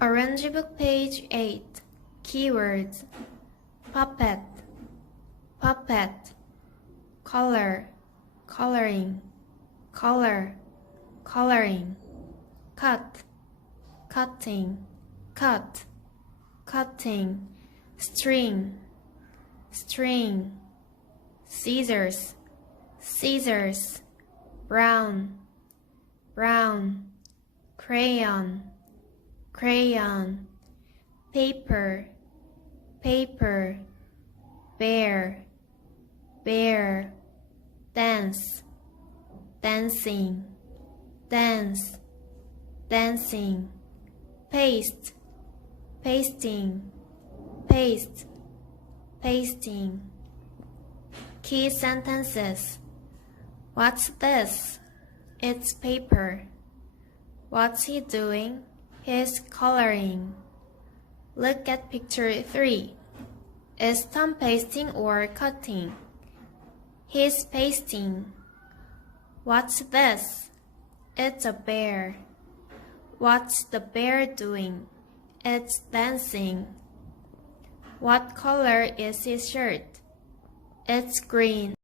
Orange Book page 8. Keywords. Puppet, puppet, color, coloring, color, coloring, cut, cutting, cut, cutting, string, string, scissors, scissors, brown, brown, crayon, crayon, paper, paper, bear, bear, dance, dancing, dance, dancing, paste, pasting, paste, pasting. Key sentences. What's this? It's paper. What's he doing? He's coloring. Look at picture 3. Is Tom pasting or cutting? He's pasting. What's this? It's a bear. What's the bear doing? It's dancing. What color is his shirt? It's green.